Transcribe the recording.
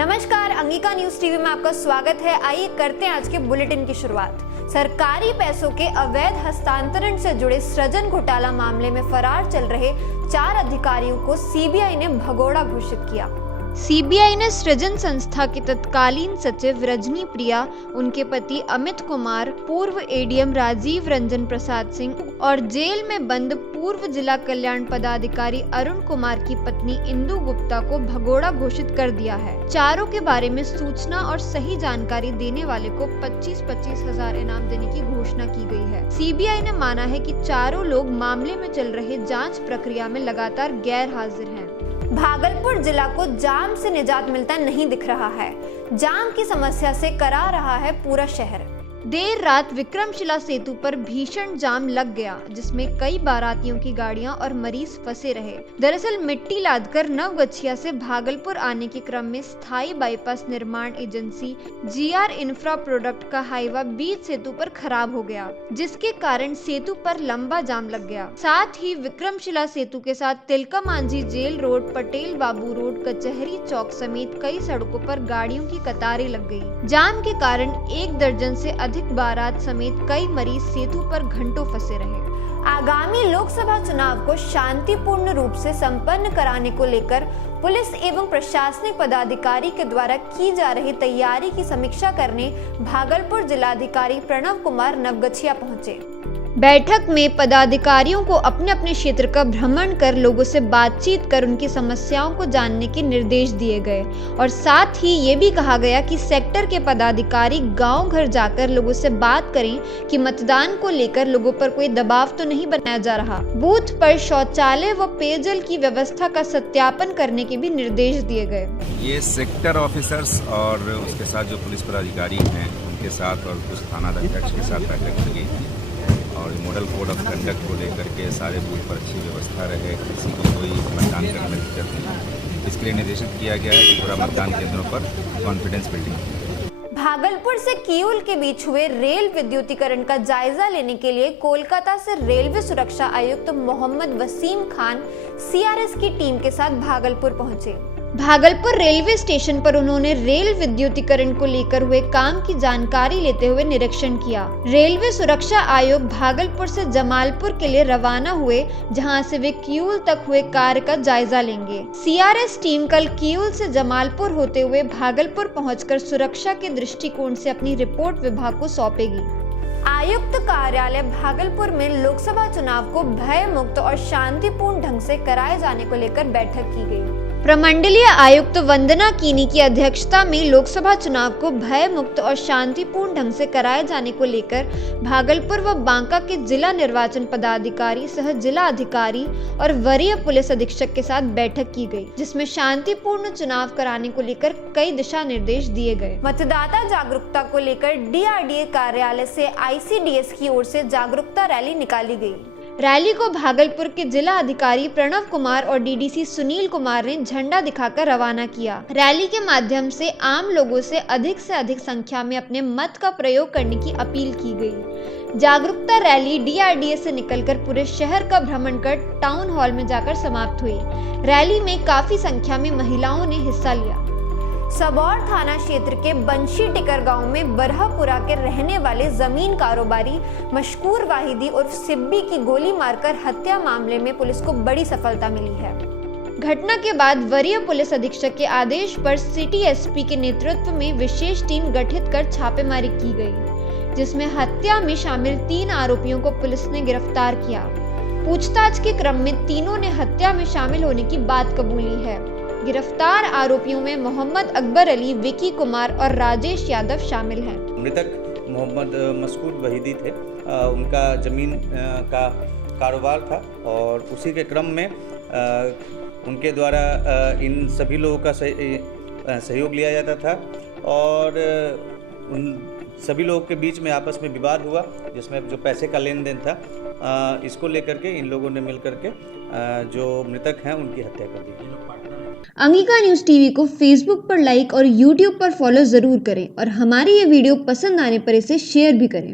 नमस्कार, Angika news TV में आपका स्वागत है। आइए करते हैं आज के बुलेटिन की शुरुआत। सरकारी पैसों के अवैध हस्तांतरण से जुड़े सृजन घोटाला मामले में फरार चल रहे 4 अधिकारियों को सीबीआई ने भगोड़ा घोषित किया। सीबीआई ने सृजन संस्था की तत्कालीन सचिव रजनी प्रिया, उनके पति अमित कुमार, पूर्व एडीएम राजीव रंजन प्रसाद सिंह और जेल में बंद पूर्व जिला कल्याण पदाधिकारी अरुण कुमार की पत्नी इंदु गुप्ता को भगोड़ा घोषित कर दिया है। चारों के बारे में सूचना और सही जानकारी देने वाले को 25-25 हजार इनाम देने की घोषणा की गई है। सीबीआई ने माना है कि चारों लोग मामले में चल रहे जांच प्रक्रिया में लगातार गैर हाजिर हैं। भागलपुर जिला को जाम से निजात मिलता नहीं दिख रहा है। जाम की समस्या से करा रहा है पूरा शहर। देर रात विक्रमशिला सेतु पर भीषण जाम लग गया, जिसमें कई बारातियों की गाड़ियां और मरीज फंसे रहे। दरअसल मिट्टी लादकर नवगछिया से भागलपुर आने के क्रम में स्थायी बाईपास निर्माण एजेंसी जीआर इंफ्रा प्रोडक्ट का हाईवा बीच सेतु पर खराब हो गया, जिसके कारण सेतु पर लंबा जाम लग गया। साथ ही विक्रमशिला सेतु के साथ तिलका मांझी जेल रोड, पटेल बाबू रोड, कचहरी चौक समेत कई सड़कों पर गाड़ियों की कतारें लग गई। जाम के कारण 1 दर्जन से अधिक बारात समेत कई मरीज सेतु पर घंटों फंसे रहे। आगामी लोकसभा चुनाव को शांतिपूर्ण रूप से संपन्न कराने को लेकर पुलिस एवं प्रशासनिक पदाधिकारी के द्वारा की जा रही तैयारी की समीक्षा करने भागलपुर जिलाधिकारी प्रणव कुमार नवगछिया पहुंचे। बैठक में पदाधिकारियों को अपने अपने क्षेत्र का भ्रमण कर लोगों से बातचीत कर उनकी समस्याओं को जानने के निर्देश दिए गए और साथ ही ये भी कहा गया कि सेक्टर के पदाधिकारी गांव घर जाकर लोगों से बात करें कि मतदान को लेकर लोगों पर कोई दबाव तो नहीं बनाया जा रहा। बूथ पर शौचालय व पेयजल की व्यवस्था का सत्यापन करने के भी निर्देश दिए गए। ये सेक्टर ऑफिसर्स और उसके साथ जो पुलिस पदाधिकारी हैं उनके साथ और कुछ थाना अध्यक्ष के साथ बैठक की गई और मॉडल कोड ऑफ कंडक्ट को लेकर के सारे बूथ पर अच्छी व्यवस्था रहे, किसी को कोई मतदान करने में दिक्कत नहीं। इसके लिए निर्देशित किया गया है कि पूरा मतदान केंद्रों पर कॉन्फिडेंस बिल्डिंग। भागलपुर से किऊल के बीच हुए रेल विद्युतीकरण का जायजा लेने के लिए कोलकाता से रेलवे सुरक्षा आयुक्त मोहम्मद वसीम खान सीआरएस की टीम के साथ भागलपुर पहुंचे। भागलपुर रेलवे स्टेशन पर उन्होंने रेल विद्युतीकरण को लेकर हुए काम की जानकारी लेते हुए निरीक्षण किया। रेलवे सुरक्षा आयोग भागलपुर से जमालपुर के लिए रवाना हुए, जहां से वे किऊल तक हुए कार्य का जायजा लेंगे। सीआरएस टीम कल किऊल से जमालपुर होते हुए भागलपुर पहुंचकर सुरक्षा के दृष्टिकोण से अपनी रिपोर्ट विभाग को सौंपेगी। आयुक्त कार्यालय भागलपुर में लोकसभा चुनाव को भय मुक्त और शांतिपूर्ण ढंग से कराए जाने को लेकर बैठक की गई। प्रमंडलीय आयुक्त वंदना कीनी की अध्यक्षता में लोकसभा चुनाव को भय मुक्त और शांतिपूर्ण ढंग से कराए जाने को लेकर भागलपुर व बांका के जिला निर्वाचन पदाधिकारी सह जिला अधिकारी और वरीय पुलिस अधीक्षक के साथ बैठक की गई, जिसमें शांतिपूर्ण चुनाव कराने को लेकर कई दिशा निर्देश दिए गए। मतदाता जागरूकता को लेकर डीआरडीए कार्यालय से आईसीडीएस की ओर से जागरूकता रैली निकाली गई। रैली को भागलपुर के जिला अधिकारी प्रणव कुमार और डीडीसी सुनील कुमार ने झंडा दिखाकर रवाना किया। रैली के माध्यम से आम लोगों से अधिक संख्या में अपने मत का प्रयोग करने की अपील की गई। जागरूकता रैली डीआरडीए से निकलकर पूरे शहर का भ्रमण कर टाउन हॉल में जाकर समाप्त हुई। रैली में काफी संख्या में महिलाओं ने हिस्सा लिया। सबौर थाना क्षेत्र के बंशी टिकर गांव में बरहपुरा के रहने वाले जमीन कारोबारी मशकूर वाहिदी उर्फ सिब्बी की गोली मारकर हत्या मामले में पुलिस को बड़ी सफलता मिली है। घटना के बाद वरीय पुलिस अधीक्षक के आदेश पर सिटी एसपी के नेतृत्व में विशेष टीम गठित कर छापेमारी की गई, जिसमें हत्या में शामिल 3 आरोपियों को पुलिस ने गिरफ्तार किया। पूछताछ के क्रम में तीनों ने हत्या में शामिल होने की बात कबूली है। गिरफ्तार आरोपियों में मोहम्मद अकबर अली, विकी कुमार और राजेश यादव शामिल हैं। मृतक मोहम्मद मशकूर वहीदी थे। उनका ज़मीन का कारोबार था और उसी के क्रम में उनके द्वारा इन सभी लोगों का सहयोग लिया जाता था और उन सभी लोगों के बीच में आपस में विवाद हुआ, जिसमें जो पैसे का लेन देन था, इसको लेकर के इन लोगों ने मिलकर के जो मृतक हैं उनकी हत्या कर दी। अंगिका न्यूज टीवी को फेसबुक पर लाइक और यूट्यूब पर फॉलो जरूर करें और हमारी ये वीडियो पसंद आने पर इसे शेयर भी करें।